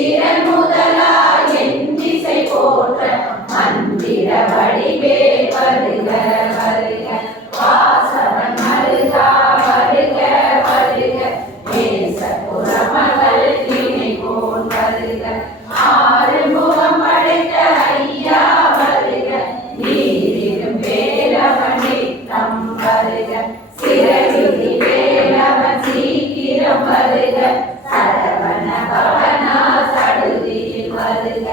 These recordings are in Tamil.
இந்திரன் முதலா என் திசை போற்ற மந்திர வடிவே வருக வருக வாசவன் மருகா வருக வருக நேச புறமகள் நினைவோன் வருக ஆறுமுகம் படைத்த ஐயா வருக நீரிடும் வேலவன் நித்தம் வருக சிறகிரி வேலவன் சீக்கிரம் வருக சரவண பவனா சடுதியில் வருக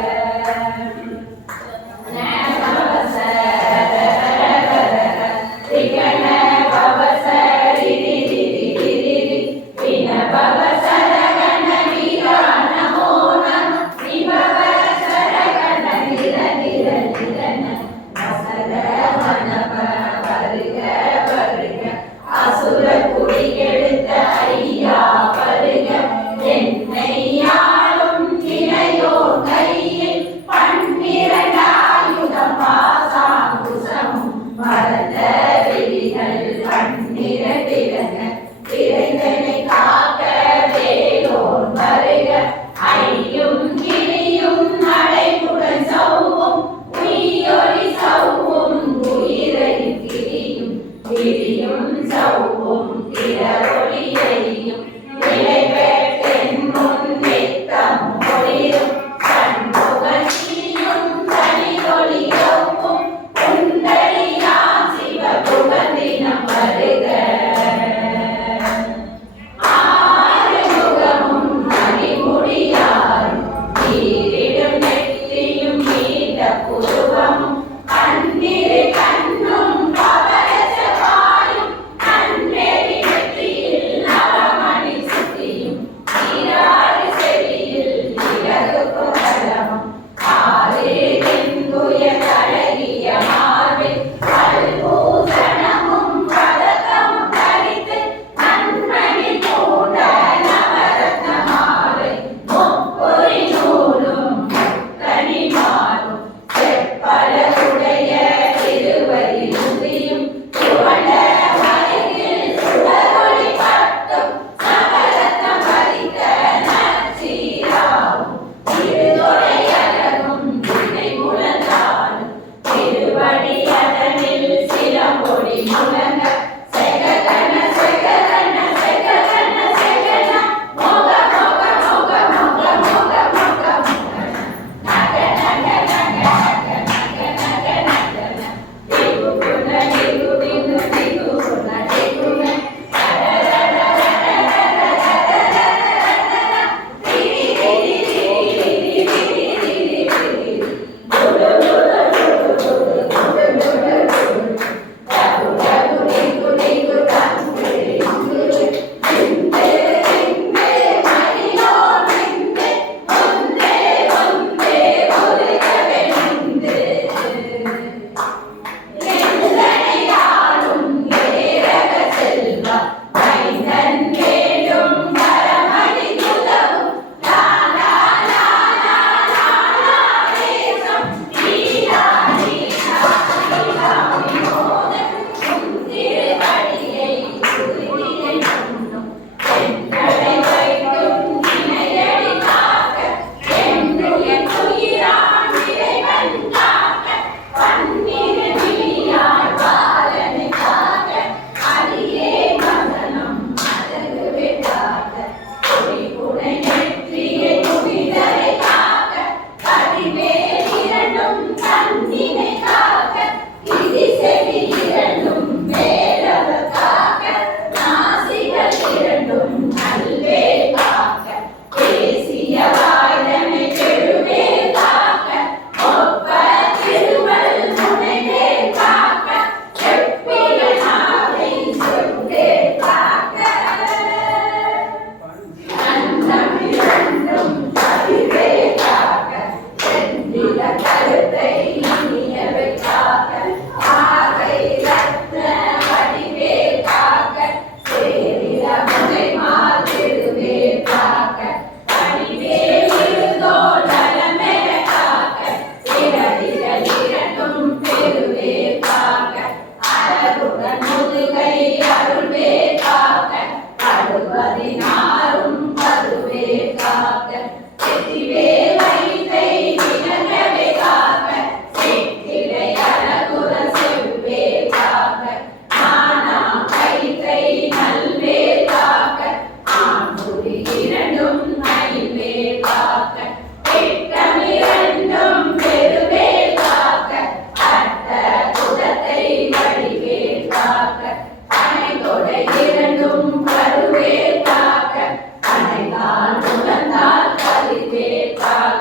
வெற்றிவேல் வயிற்றை விளங்கவே காக்க செற்றிலை அழகுற செவ்வேல் காக்க நானாம் கயிற்றை நல்வேல் காக்க ஆண்குறி இரண்டும் மயில்வேல் காக்க எட்டமிரண்டும் பெருவேல் காக்க அட்ட குலத்தை வடிவேல் காக்க அணைதொடை இரண்டும் கருவேல் காக்க அணைந்தால் உணர்ந்தால் கதிர்வேல் காக்க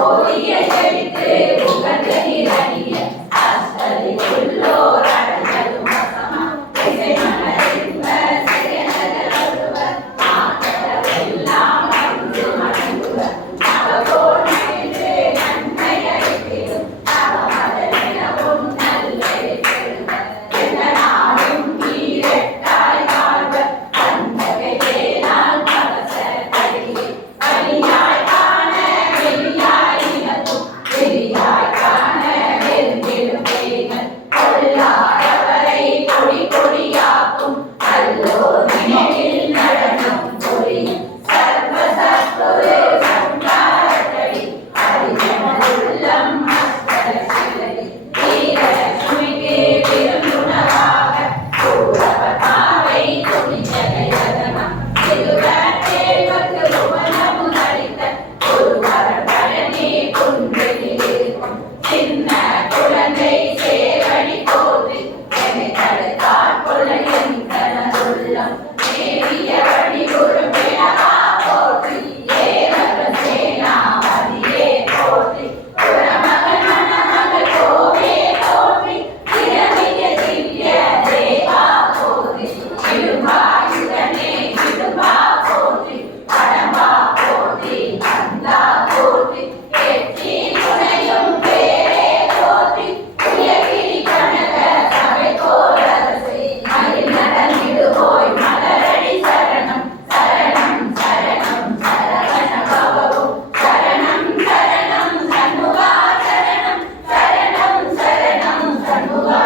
ஓதிய எழுத்து உகந்த நிரணிய அஸ்ததியுள்ளோர் அடைந்ததும் வசமா இசை மலரின்ப செயலகர் ஒருவர் ஆற்றலெல்லாம் அறிந்து மணங்குவர் அவபோல் மகிழ்ந்து நன்மை அளித்திடும் அவமதனெனவும் நல்லெழி பெறுவர் எந்தனாலும் ஈரெட்டாய் வாழ்வர் அந்தகை வேளால் பரச கடியே வலியாய் காண வெளியாய் இனத்தும் வெளியாய் காண வெறுந்திடும் வேகன் கொல்லாதவரை கொடி கொடியாக்கும் அல்லோர் நினைவில் நடனம் புரியும் சர்வ சத்குரு சங்காரத்தடி அறிஞனுள்ளம் மஸ்தர சிவடி வீரலட்சுமிக்கு விருந்துணவாக பூரபதாவை துணிச்சகையதனம் சிறுவர் தேவக்கு உபனமும் அளித்த ஒருவரன் பழனி குன்றில் இருக்கும் சின்ன குழந்தை சேவடி போற்றி என்னை தடுத்தாற் கொள்ள எந்தனதுள்ளம் நேரிய வடிகுரு பிணவா போற்றி ஏவர்கள் சேனாபதியே போற்றி புறமகள் மணமகள் கோவே போற்றி திரவிய திவ்ய தேவா போற்றி சிடும்பாயுடனே சிடும்பா போற்றி படம்பா போற்றி அந்தா போற்றி எச்சி துணையும் பேரே போற்றி உயர்கிரி கனக சபை கோரரசே மயில் நடந்திடுவோய் மலரடி சரணம் சரணம் சரணம் சரவண பவவும் சரணம் சரணம் சண்முகா சரணம் சரணம் சரணம் சண்முகா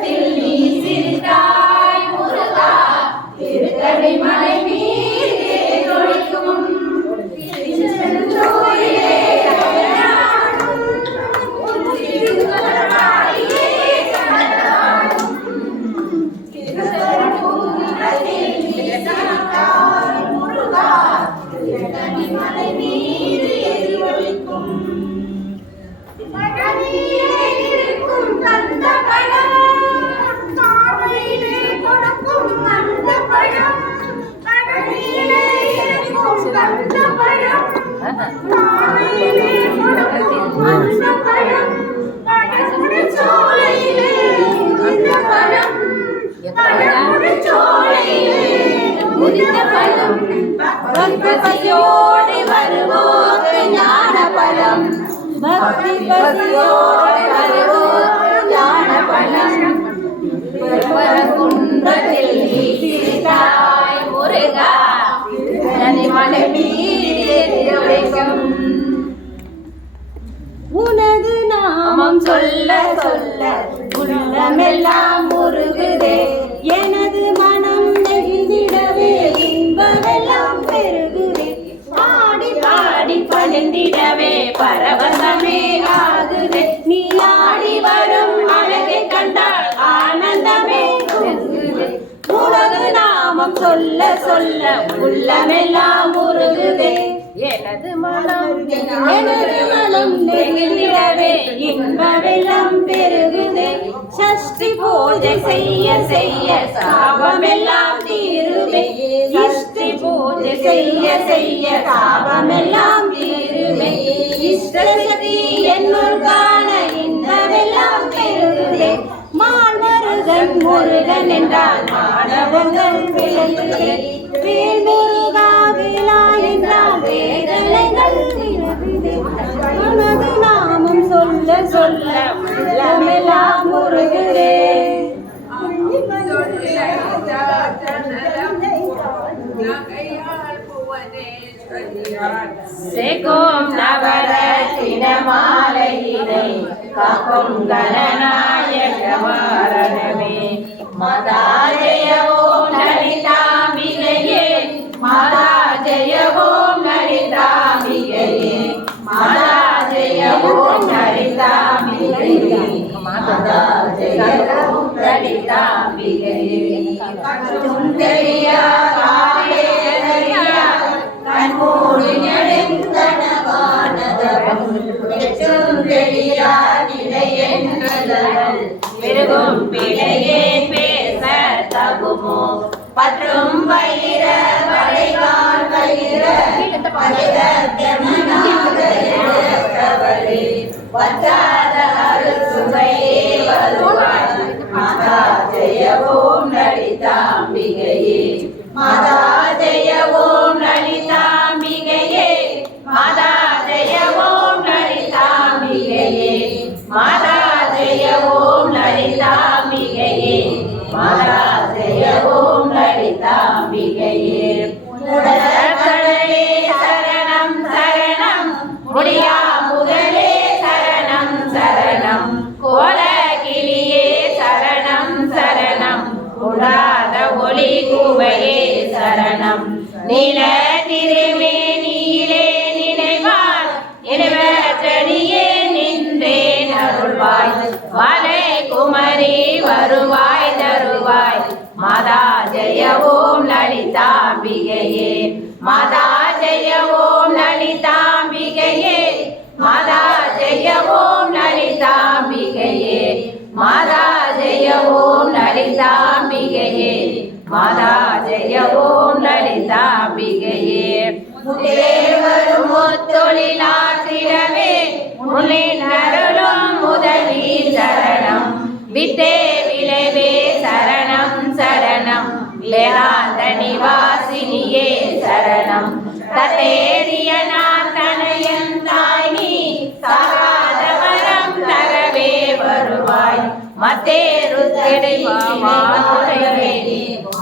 நீ சிரித்தாய் முருகா திருத்தணி மலை மீது எதிரொலிக்கும் திருச்செந்தூரிலே கல்யாணம் உன் திருவருளாலே கனடாடும் திருச்செந்தூரத்தில் நீ சிரித்தாய் முருகா திருத்தணி மலை மீது எதிரொலிக்கும் மகனிலே இருக்கும் கந்த பழம் காலையிலே கொடுக்கும் அந்த பழம் மகனிலே இருக்கும் கந்த பழம் காலையிலே கொடுக்கும் அந்த பழம் பழமுடி சோலையிலே உதிர்ந்த பழம் பழமுடி சோலையிலே உதிர்ந்த பழம் பக்தி பசியோடு வருவோர்க்கு ஞான பழம் பக்தி பசியோடு வருவோர்க்கு ஞான பழம் குன்றத்தில் நீ சிரித்தாய் முருகா மலை மீது எதிரொலிக்கும் உனது நாமம் சொல்ல சொல்ல உள்ளமெல்லாம் முருகுதே எனது மனம் நெகிழ்ந்திடவே இன்பமெல்லாம் பெருகுதே பாடி பாடி பணிந்திடவே பரவசமே ஆகுதே நீ ஆடி வரும் அழகை கண்டால் ஆனந்தமே பொங்குதே உனது நாமம் சொல்ல சொல்ல உள்ளமெல்லாம் முருகுதே எனது மனம் நெகிழ்ந்திடவே இன்பமெல்லாம் பெருகுதே சஷ்டி பூஜை செய்ய செய்ய சாபமெல்லாம் தீருமே சஷ்டி பூஜை செய்ய செய்ய சாபமெல்லாம் தீருமே இஷ்டசக்தி என்னுள் காண இன்பமெல்லாம் பெருகுதே மால்மருகன் முருகன் என்றால் மாணவர்கள் விளங்குதே வேல் முருகா வேலா என்றால் வேதனைகள் விலகுதே உனது நாமம் சொல்ல சொல்ல உள்ளமெல்லாம் முருகுதே செகோம் நவரத்தின மாலையினை காக்கும் கணநாயக வாரணமே. மாதா ஜெய ஓம் லலிதாம்பிகையே, மாதா ஜெய ஓம் லலிதாம்பிகையே, மாதா ஜெய ஓம் லலிதாம்பிகையே, மாதா ஜெய ஓம் லலிதாம்பிகையே. சுந்தரியா காளேசரியா கண்மூடி நெடுங்கணவானதவம் சுந்தரியா நிலையென்றதவள் பெருகும் பிழையே பேச தகுமோ பற்றும் வயிற வளைகால் வயிற பரிதத்தமனாகவளே வற்றாத அருட்சுவையே வருவாய். மாதா ஜெய ஓம் லலிதாம்பிகையே, மாதா ஜெய ஓம் லலிதாம்பிகையே, மாதா ஜெய ஓம் லலிதாம்பிகையே, மாதா ஜெய ஓம் லலிதாம்பிகையே, மாதா ஜெய ஓம் லலிதாம்பிகையே. கடலே சரணம் சரணம் முடியா முதலே சரணம் சரணம் கோலகிளியே சரணம் சரணம் உடாத ஒளி குவையே சரணம் நீல திருமேனியிலே நினைவாய் நினைவற்றடியே நின்றேன் அருள்வாய் வாழை குமரி வருவாய் தருவாய். மாதா ஜெய ஓம் லலிதாம்பிகையே, மாதா ஜெய ஓம் லலிதாம்பிகையே, மாதா ஜெய ஓம் லலிதாம்பிகையே, மாதா ஜெய ஓம் லலிதாம்பிகையே, மாதா ஜெய ஓம் லலிதாம்பிகையே. தேவரும் முத்தொழிலாற்றிடவே முன்னின் அருளும் முதலி சரணம் வித்தே விளைவே சரணம் சரணம் வேதாந்த நிவாசினியே சரணம் தத்தேரிய நாதனையன் தாய் நீ சாகாத வரம் தரவே வருவாய் மத்தேருத்திடை மாமாவே.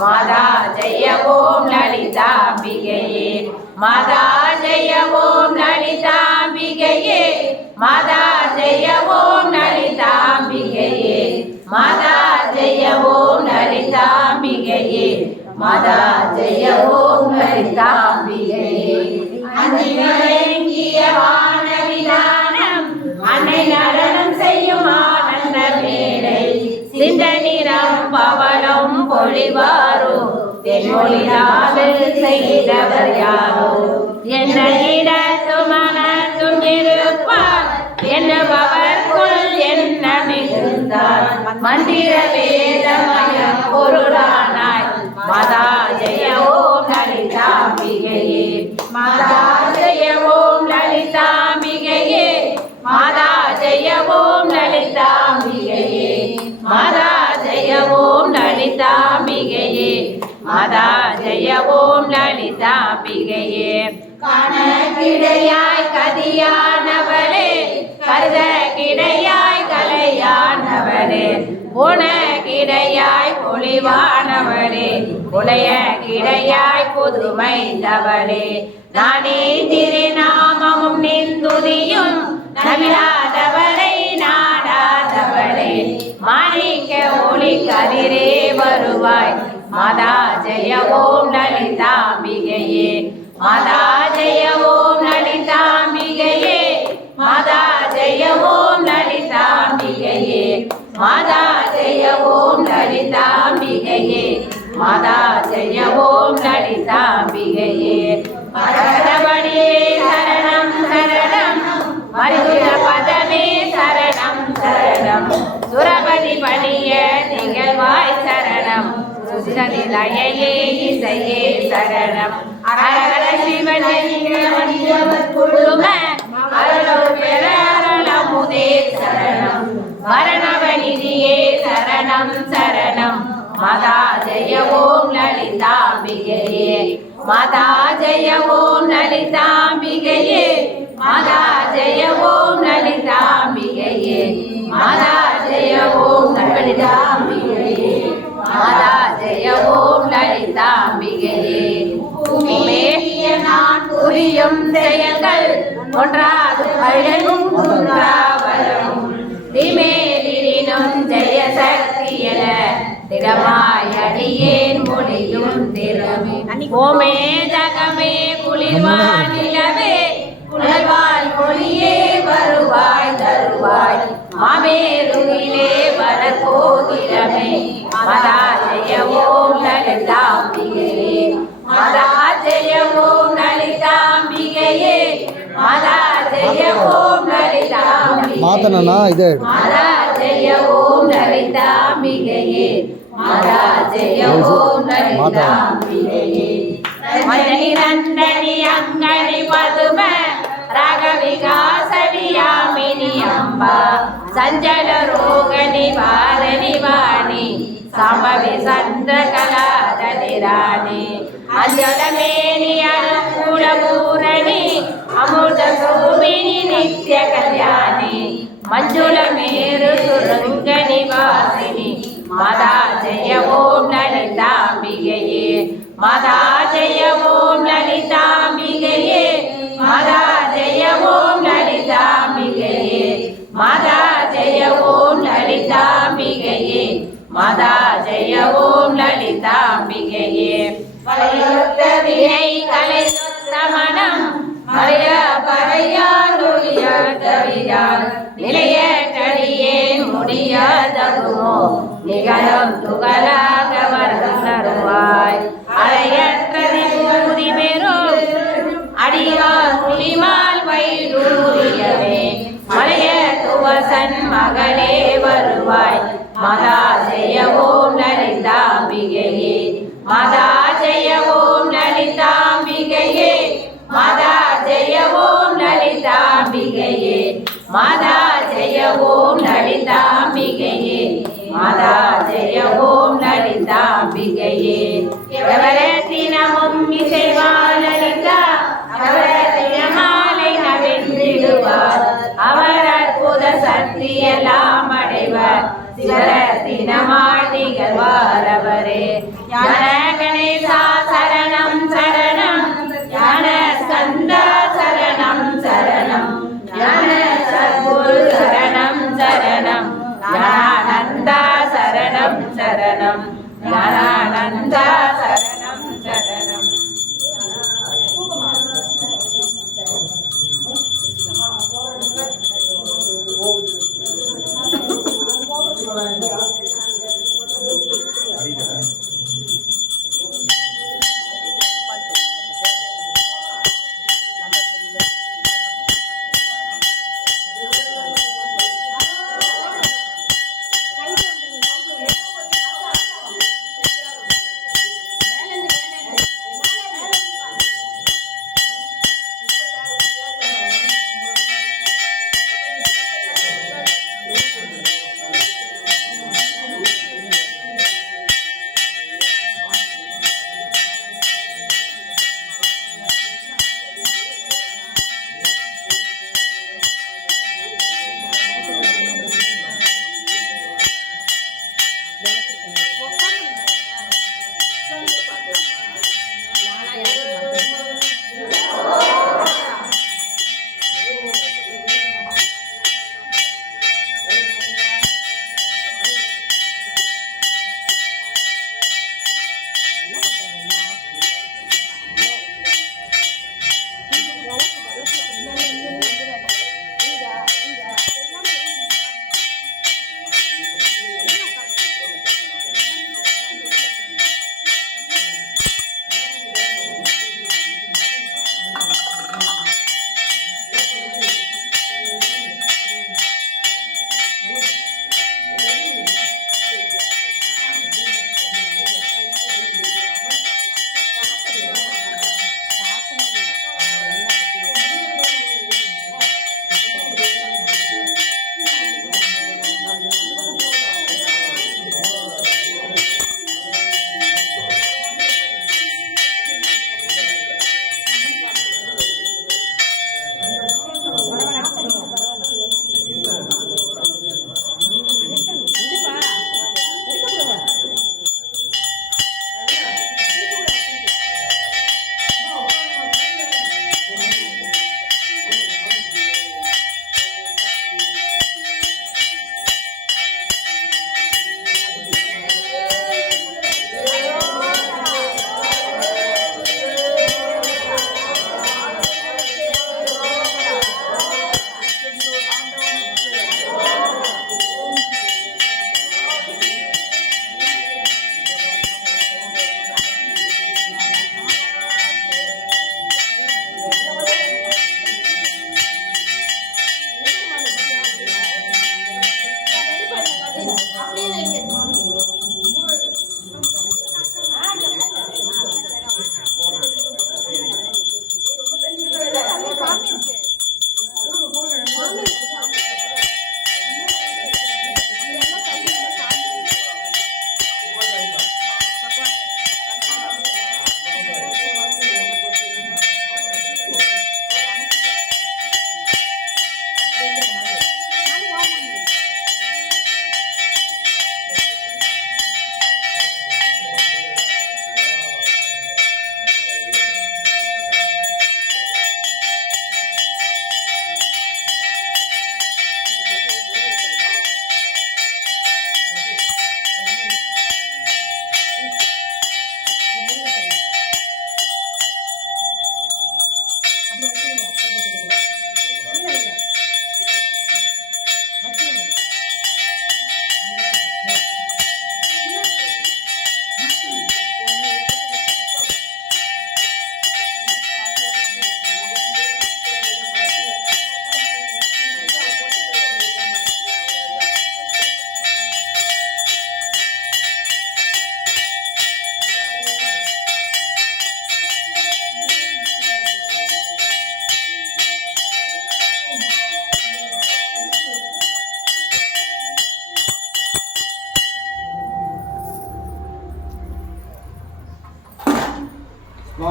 மாதா ஜெய ஓம் லலிதாம்பிகையே, மாதா ஜெய ஓம் லலிதாம்பிகையே, மாதா ஜெய ஓம் லலிதாம்பிகையே, மாதா ஜெய ஓம் லலிதாம்பிகையே, மாதா ஜெய ஓம் லலிதாம்பிகையே. அன்னைய வானவிதானம் அன்னை நடனம் செய்யும் ஆனந்த மேடை சிந்தனிரம் பவளம் பொழிவாரோ தென்மொழியாவில் செய்தவர் யாரோ என்ன இடத்தும் மனத்தும் இருப்பார் என்னபவர்க்குள் என்ன மிகுந்தார் மந்திர வேதமய பொருளானாய். மாதா ஜெய ஓம் லலிதாம்பிகையே, மாதா ஜெய ஓம் லலிதாம்பிகையே, மாதா ஜெய ஓம் லலிதாம்பிகையே, மாதா ஜெய ஓம் லலிதாம்பிகையே, மாதா ஜெய ஓம் லலிதாம்பிகையே. கணக்கிடையாய் கதியானவளே கருத கிடையாய் கலையானவளே உனக்கிடையாய் பொலிவானவளே உடைய கிடையாய் புதுமைந்தவளே நானே திருநாமமும் நிந்துதியும் நவிலாதவரை நாடாதவளே மாணிக்க ஒளி கதிரே வருவாய். மாதா ஜெய ஓம் லலிதாம்பிகையே, மாதா ஜெய ஓம் லலிதாம்பிகையே, மாதா ஜெய ஓம் லலிதாம்பிகையே, மாதா ஜெய ஓம் லலிதாம்பிகையே, மாதா ஜெய ஓம் லலிதாம்பிகையே. மரபடியே சரணம் சரணம் மருதுர பதமே சரணம் சரணம் சுரபதி பணிய திகழ்வாய் சரணம் சுசதிலயே இசையே சரணம் அரகர சிவலிங்கவர் குழும அருள் பெற அருளமுதே சரணம் மரணவநிதியே சரணம் சரணம் மாதா ஜெய ஓம் லலிதாம்பிகையே, மாதா ஜெய ஓம் லலிதாம்பிகையே, மாதா ஜெய ஓம் லலிதாம்பிகையே, மாதா ஜெய ஓம் லலிதாம்பிகையே, மாதா ஜெய ஓம் லலிதாம்பிகையே. பூமியே நான் புரியும் செயல்கள் ஒன்றாது அழகும் ஒன்றாவரும் திமேலினும் ஜெய சக்தியல திடமாயடியேன் மொழியும் திறமே ஓமே ஜகமே குளிர்வான் நிலவே குழல்வாய் மொழியே வருவாய் தருவாய் மாமேருவிலே வரகோகிரமே மதா ஜெய ஓம் லலிதாம்பிகையே மதா ஜெய ஓம் லலிதாம்பிகையே மதா ஜெய ஓம் லலிதாம்பிகையே மாத்தனா இதே மதா ஜெய ஓம் லலிதாம்பிகையே மதா ஜெய ஓம் லலிதாம்பிகையே மதனி நந்தனி அங்கனி பதும ராக விகாசனி யாமினி அம்பா சஞ்சல ரோக நிவாரணி வாணி சமவி சந்திர கலாதரி ராணி அஞ்சலமேனி அனுகூல பூரணி அமுத சோமினி நித்ய கல்யாணி மஞ்சுள மேரு சுருங்க நிவாசினி மதா ஜெய ஓம் லலிதாம்பிகையே மதா ஜெய ஓம் லலிதாம்பிகையே மதா ஜெய ஓம் லலிதாம்பிகையே மதா ஜெய ஓம் லலிதாம்பிகையே மதா ஜெய ஓம் லலிதாம்பிகையே பழையொத்த வினை கலையொத்த மனம் மறைய பறையால் தவிரால் நிலையேன் முடியாதகுமோ நிகழும் துகளாக வருவாய் அலையற்றது பூதி பெறும் அடியார் புலிமால் வைடூரியவே மலைய துவசன் மகளே வருவாய் மதா ஜெய ஓம் லலிதாம்பிகையே மதா ஜெய ஓம் லலிதாம்பிகையே மதா ஜெய ஓம் லலிதாம்பிகையே மதா ஜெய ஓம் லலிதாம்பிகையே மதா ஜெய ஓம் லலிதாம்பிகையே எவரத்தினமும் இசைவால் லலிதா அவரத்தினமாலை நவிழ்ந்திடுவார் அவர் அற்புத சக்தி எல்லாம் அடைவர் சிவரத்தினமாய் திகழ்வார் அவரே ஞான கணேசா சரணம் சரணம் ஞான ஸ்கந்தா சரணம் சரணம் ஞான சத்குரு சரணம் சரணம் ஞானானந்தா சரணம் சரணம் ஞானானந்தா சரணம் சரணம்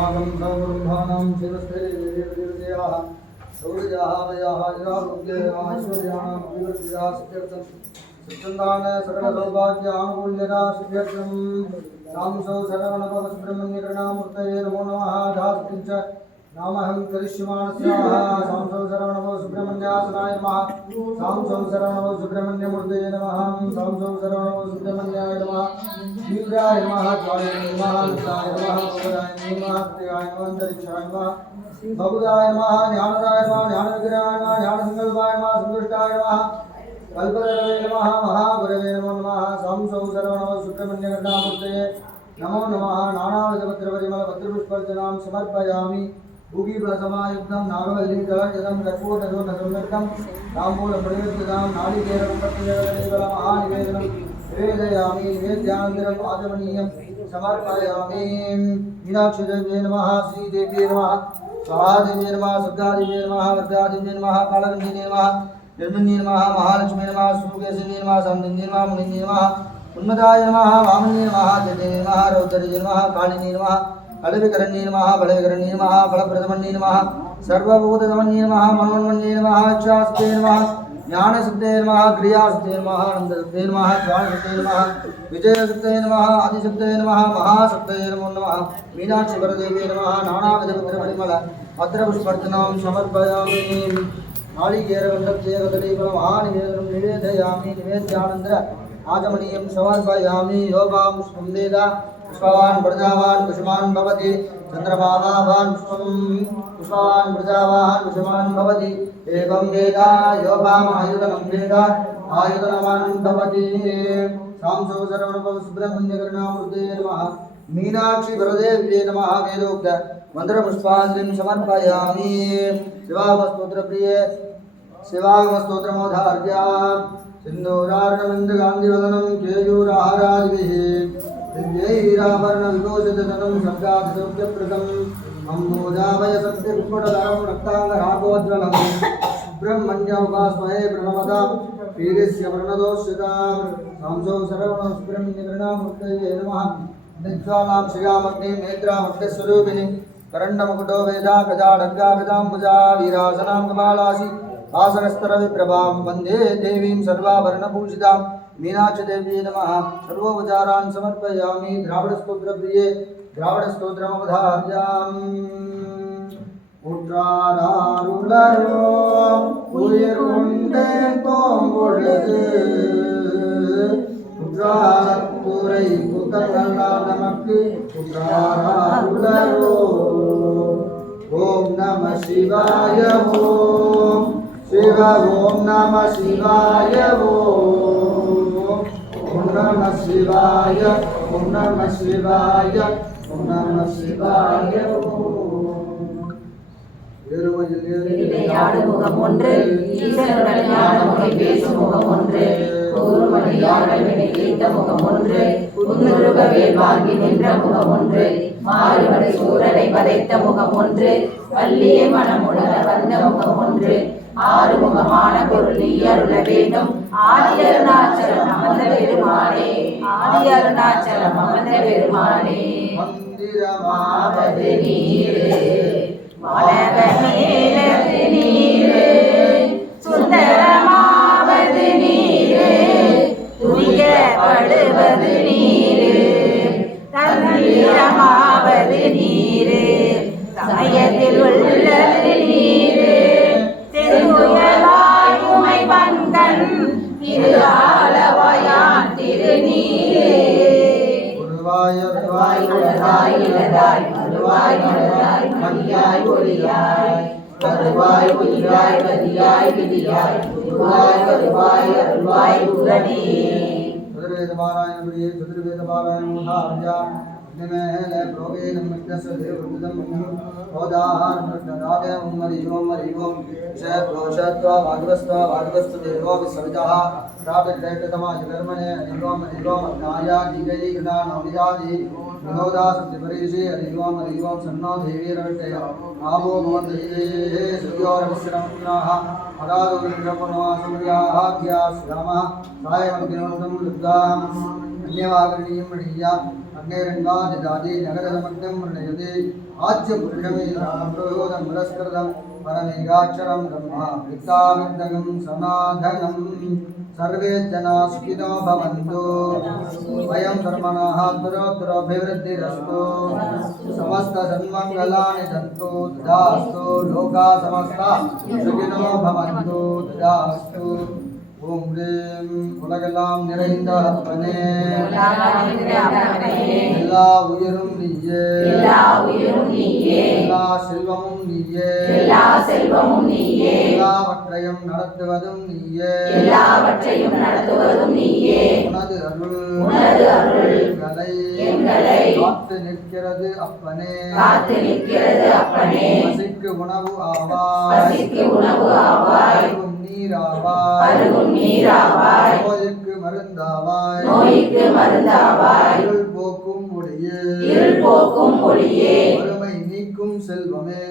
अस्माकं सर्वब्रह्माणां शिवस्ते देवदेवताः सौर्याः वयाः इरारोग्याः ऐश्वर्याणाम् अभिवृद्धिः सिद्ध्यर्थं सत्सन्तान सकलसौभाग्यानुकूल्यता सिद्ध्यर्थं सांसौ सर्वणभवसुब्रह्मण्यकरुणामूर्तये नमो नमः दास्तिं च नामहं करिष्यमाणस्याः सांसौ सर्वणभव सुब्रह्मण्यासनाय नमः सांसौ सर्वणभव सुब्रह्मण्यमूर्तये नमः सांसौ सर्वणभव सुब्रह्मण्याय नमः तीव्राय नमः ज्वालाय नमः लुप्ताय नमः भवदाय नमः प्रियाय नमः अंतरिक्षाय नमः भगुदाय नमः ज्ञानदाय नमः ज्ञानविग्रहाय नमः ज्ञानसंकल्पाय नमः संतुष्टाय नमः कल्पतरवे नमः महागुरवे नमो नमः सांसौ सर्वणभव सुब्रह्मण्यकरुणामूर्तये नमो नमः नानाविधपत्रपरिमलपत्रपुष्पार्चनां समर्पयामि भूगीफलसमायुक्तं नागवल्ली जलजलं कर्पूरधूपसंयुक्तं ताम्बूलपरिवर्तितां नारिकेलपत्रमहानिवेदनं निवेदयामि निवेद्यानन्तरम् आचमनीयं समर्पयामि मीनाक्षीदेव्यै नमः श्रीदेव्यै नमः स्वाहादेव्यै नमः सद्गादेव्यै नमः वरदादेव्यै नमः कालगण्डिन्यै नमः निर्मन्यै नमः महालक्ष्म्यै नमः सुमुखेशिन्यै नमः सौन्दिन्यै नमः मुनिन्यै नमः उन्मदाय नमः वामन्यै नमः जयन्यै नमः रौद्रयै नमः कालिन्यै नमः अलविकरण्यै नमः बलविकरण्यै नमः फलप्रदमन्यै नमः सर्वभूतदमन्यै नमः मनोन्मन्यै नमः इच्छासिद्धये नमः ज्ञानसिद्धये नमः क्रियासिद्धये नमः आनन्दसिद्धये नमः ज्ञानसिद्धये नमः विजयसिद्धये नमः आदिसिद्धये नमः महासिद्धये नमो नमः मीनाक्षीवरदेव्यै नमः नानाविधपत्रपरिमल पत्रपुष्पार्चनां समर्पयामि नारिकेलगन्धप्रियकदलीफलमहानिवेदनं निवेदयामि निवेद्यानन्तरम् आचमनीयं समर्पयामि योगां पुष्पं वेद पुष्पवान् प्रजावान् कुसुमान् भवति चन्द्रभावान् पुष्पवान् प्रजावान् कुसुमान् भवति एवं वेद योगाम् आयुधनं वेद आयुधनवान् भवति सांसौ सर्वणभव सुब्रह्मण्यकरुणामूर्तये नमः मीनाक्षी वरदेव्यै नमः वेदोक्त मन्त्रपुष्पाञ्जलिं समर्पयामि शिवामस्तोत्रप्रिये शिवामस्तोत्रमोधार्या सिन्दूरार्णमन्दगान्धिवदनं केयूराहारादिभिः दिव्यैराभरणविभूषितधनं सर्गादिसौख्यप्रदम् अम्बोजाभयसत्यकुक्कुटधरं रक्ताङ्गरागोज्ज्वलं सुब्रह्मण्यमुपास्महे प्रणमतां पीडस्य प्रणतोषितां सांसौ सर्वणसुब्रह्मण्यकरुणामूर्तये नमः निज्ज्वालां श्रियामग्निं नेत्रामग्निस्वरूपिणीं करण्डमुकुटो वेदा गजाढङ्गा गजाम्बुजा वीरासनां कपालासि आसनस्तरविप्रभां वन्दे देवीं सर्वाभरणभूषितां मीनाक्षीदेव्यै नमः सर्वोपचारान् समर्पयामि द्राविडस्तोत्रप्रिये द्राविडस्तोत्रमवधार्याम् उற்றாராருளரோ உயிர் உண்டேன் போம்பொழுது உற்றாரத்துறை புகழெல்லாம் நமக்கு உற்றாராருளரோ ஓம் நம சிவாய ஓம் शिव ओम नमः शिवाय ओम नमः शिवाय ओम नमः शिवाय ओम नमः शिवाय யாடு முகம் ஒன்று ஈசனுடன் ஞான முறை பேசும் முகம் ஒன்று கூறுமணியாளர் கேட்ட முகம் ஒன்று குன்றுருக வேல் வாங்கி நின்ற முகம் ஒன்று மாறுபடை சூரனை வதைத்த முகம் ஒன்று வள்ளிய மனமுடர வந்த முகம் ஒன்று ஆறுமுகமான பொருள் நீ அருள வேண்டும் ஆதி அருணாச்சலம் அமர்ந்த பெருமானே ஆதி அருணாச்சலம் அமர்ந்த பெருமானே மந்திரமாவது நீரு மலகமேலது நீரு சுந்தரமாவது நீரு துணிக்கப்படுவது நீரு தந்திரமாவது நீரு சமயத்தில் உள்ளது நீரு திருவாயுமை பங்கன் திரு ஆலவாயான் திருநீரே மணியாய் ஒளியாய் கருவாய் ஒளியாய் பதியாய் விதியாய் குருவாய் கருவாய் அருள்வாய் குரணே चतुर्वेदपारायणप्रिये चतुर्वेदपारायणमहार्या निमेले प्रोगेन मित्रस्य देववृद्धं ओदाहार कृष्णदादे हरि ओम शयद्घोषत्वा वाग्वस्तु देवो विसवितः प्राप्तदैत्यतमा कर्मणे हरि ओम अज्ञाया दीगै ज्ञानोनियादि विनोदासुतिपरिषे हरि ओम सन्नो देवी रविष्टय आवो भवन्ति सूर्योरविश्रमपुत्राः अदादुर्ब्रह्मणो सूर्याहाभ्याश्रामः सायमग्निनोदं लुब्धाम् अन्यवागरणीयं मणीया अग्नेरण्वादिदादि नगरसमग्नं वर्णयति आज्य पुरुषमेधाप्रयोदं पुरस्कृतं परमेगाक्षरं ब्रह्मा विद्याविद्यं सनातनं सर्वे जनाः सुखिनो भवन्तु वयं धर्मणः दुरोत्तरोऽभिवृद्धिरस्तु समस्तसन्मङ्गलानि सन्तु तदास्तु लोकाः समस्ताः सुखिनो भवन्तु तदास्तु ओम ह्रीं உலகெல்லாம் நிறைந்த அப்பனே எல்லா உயிரும் நீயே எல்லா செல்வமும் நீயே எல்லாவற்றையும் நடத்துவதும் நீயே உனது அருள் எங்களை காத்து நிற்கிறது அப்பனே பசிக்கு உணவு ஆவாய் நீராவாய் நோய்க்கு மருந்தாவாய் இருள் போக்கும் ஒளியே வறுமை நீக்கும் செல்வமே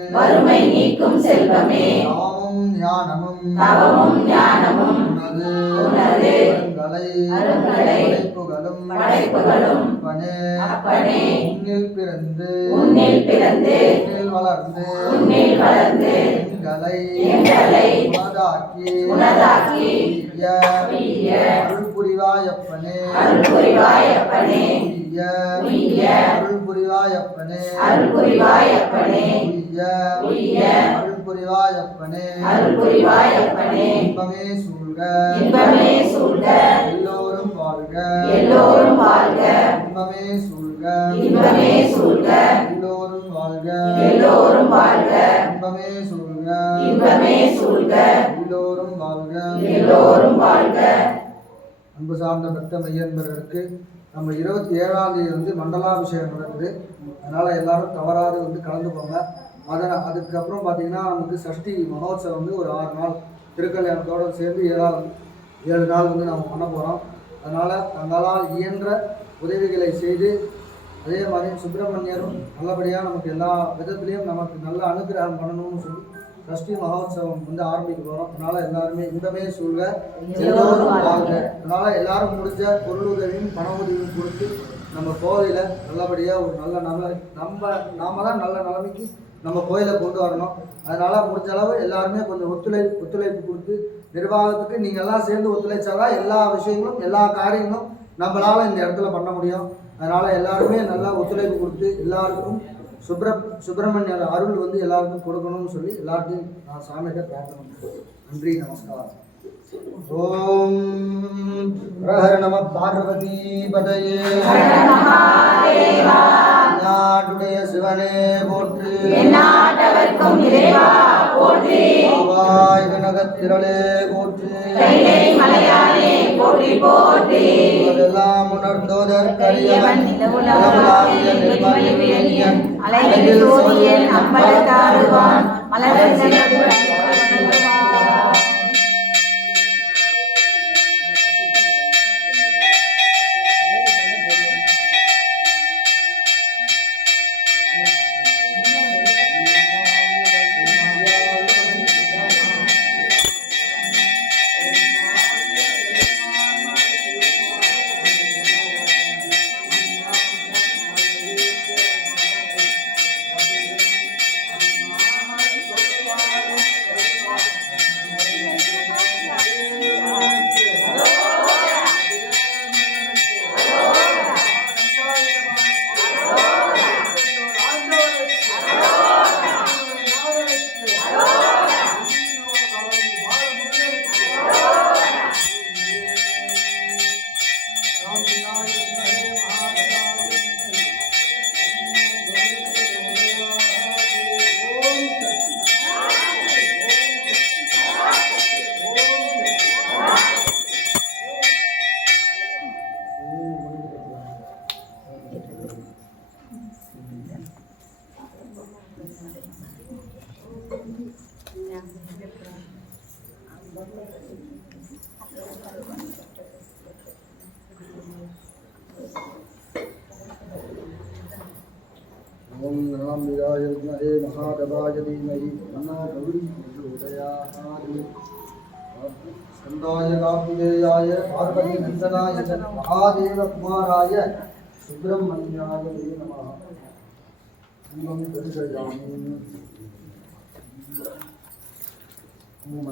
தவமும் ஞானமும் உனது படைப்புகளும் அப்பனே உன்னில் பிறந்து உன்னில் வளர்ந்து எங்களை உனதாக்கி அருள் புரிவாயப்பனே அருள் புரிவாயப்பனே இன்பமே சூழ்க எல்லோரும் வாழ்க இன்பமே சூழ்க எல்லோரும் வாழ்க இன்பமே சூழ்க எல்லோரும் வாழ்க. அன்பு சார்ந்த பக்த மையன்பர்களுக்கு நம்ம 27ஆம் தேதி வந்து மண்டலாபிஷேகம் நடக்குது. அதனால் எல்லாரும் தவறாது வந்து கலந்துக்கோங்க. அதுக்கப்புறம் பார்த்திங்கன்னா நமக்கு சஷ்டி மகோத்சவம் வந்து ஒரு 6 நாள் திருக்கல்யாணத்தோடு சேர்ந்து 7 நாள் வந்து நம்ம பண்ண போகிறோம். அதனால் தங்களால் இயன்ற உதவிகளை செய்து அதே மாதிரி சுப்பிரமணியரும் நல்லபடியாக நமக்கு எல்லா விதத்துலேயும் நமக்கு நல்ல அனுகிரகம் பண்ணணும்னு சொல்லி சஷ்டி மகோத்சவம் வந்து ஆரம்பிக்க போகிறோம். அதனால் எல்லாருமே இன்பமே சூழ்க எல்லோரும் வாழ்க. அதனால் எல்லாரும் முடிஞ்ச பொருள் உதவியும் பண உதவியும் கொடுத்து நம்ம கோவிலை நல்லபடியாக ஒரு நல்ல நாம தான் நல்ல நிலைமைக்கு நம்ம கோயிலை கொண்டு வரணும். அதனால் முடிஞ்ச அளவு எல்லாருமே கொஞ்சம் ஒத்துழைப்பு கொடுத்து நிர்வாகத்துக்கு நீங்கள் எல்லாம் சேர்ந்து ஒத்துழைச்சாதான் எல்லா விஷயங்களும் எல்லா காரியங்களும் நம்மளால் இந்த இடத்துல பண்ண முடியும். அதனால் எல்லாருமே நல்லா ஒத்துழைப்பு கொடுத்து எல்லாருக்கும் சுப்பிரமணியர் அருள் வந்து எல்லாருக்கும் கொடுக்கணும்னு சொல்லி எல்லாத்தையும் நான் சாமிகிட்ட பிரார்த்தனை பண்ணுறேன். நன்றி, நமஸ்காரம். ஓம் ஹர நம பார்வதி பதையே நாடுடைய சிவனே போற்றி நகத்திரளே போற்றி எல்லாம் உணர்ந்தோதற்கரியவன் ओम नमः विराय विद्महे महादेवाय धीमहि तन्नो गौरी प्रचोदयात् स्कन्दाय कार्तिकेयाय पार्वती नन्दनाय च महादेव कुमाराय सुब्रह्मण्याय नमः। दीपं दर्शयामि ओम